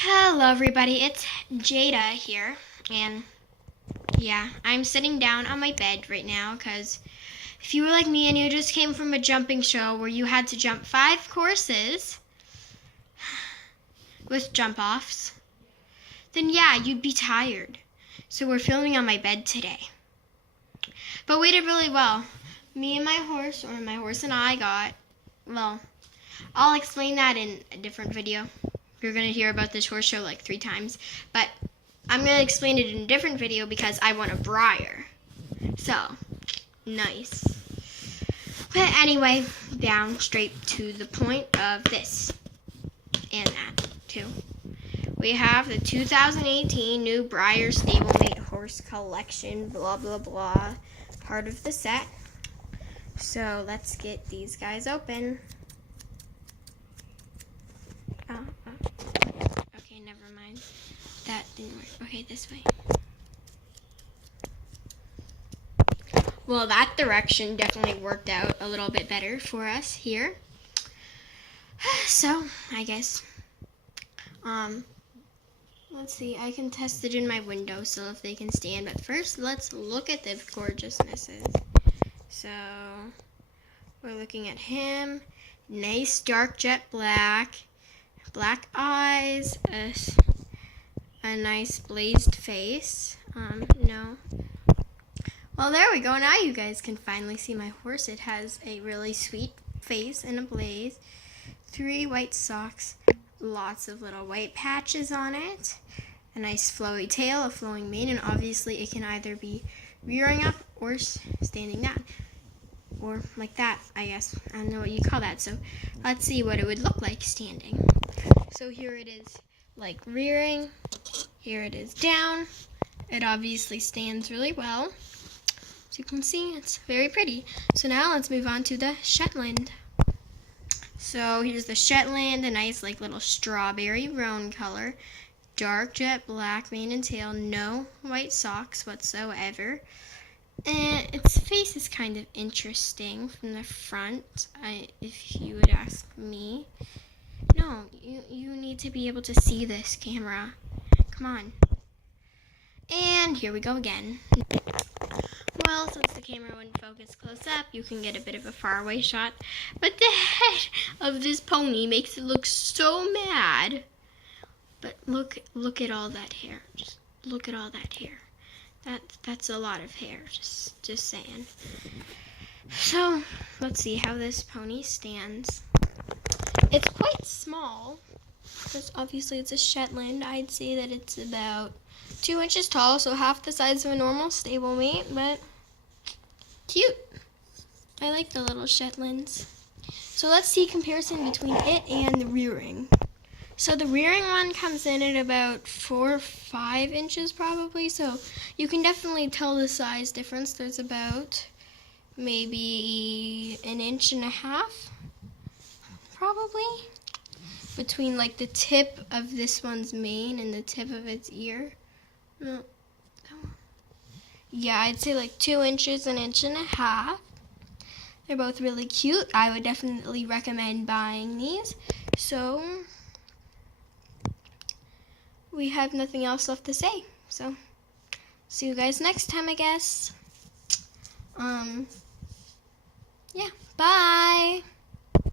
Hello everybody, it's Jada here, and yeah, I'm sitting down on my bed right now because if you were like me and you just came from a jumping show where you had to jump 5 courses with jump offs, then yeah, you'd be tired. So we're filming on my bed today. But we did really well. Me and my horse, or my horse and I got, well, I'll explain that in a different video. You're going to hear about this horse show like 3 times, but I'm going to explain it in a different video because I want a Breyer. So, nice. But anyway, down straight to the point of this and that too. We have the 2018 new Breyer stablemate horse collection, blah, blah, blah, part of the set. So let's get these guys open. Okay, never mind. That didn't work. Okay, this way. Well, that direction definitely worked out a little bit better for us here. So, I guess, let's see. I can test it in my window so if they can stand. But first, let's look at the gorgeousnesses. So, we're looking at him. Nice dark jet black. Black eyes, a nice blazed face. No. Well, there we go. Now you guys can finally see my horse. It has a really sweet face and a blaze. 3 white socks, lots of little white patches on it. A nice flowy tail, a flowing mane, and obviously it can either be rearing up or standing down. Or like that, I guess. I don't know what you call that. So let's see what it would look like standing. So here it is, like rearing. Here it is down. It obviously stands really well. As you can see, it's very pretty. So now let's move on to the Shetland. So here's the Shetland, a nice like little strawberry roan color. Dark jet black mane and tail, no white socks whatsoever. And its face is kind of interesting from the front, if you would ask me. No, you need to be able to see this camera. Come on. And here we go again. Well, since the camera wouldn't focus close up, you can get a bit of a faraway shot. But the head of this pony makes it look so mad. But look at all that hair. Just look at all that hair. That's a lot of hair, just saying. So, let's see how this pony stands. It's quite small, because obviously it's a Shetland. I'd say that it's about 2 inches tall, so half the size of a normal stablemate, but cute. I like the little Shetlands. So let's see comparison between it and the rearing. So the rearing one comes in at about 4 or 5 inches probably, so you can definitely tell the size difference. There's about maybe 1.5 inches probably between like the tip of this one's mane and the tip of its ear. No. Yeah, I'd say like 2 inches, 1.5 inches. They're both really cute. I would definitely recommend buying these. So we have nothing else left to say. So see you guys next time, I guess. Yeah, bye.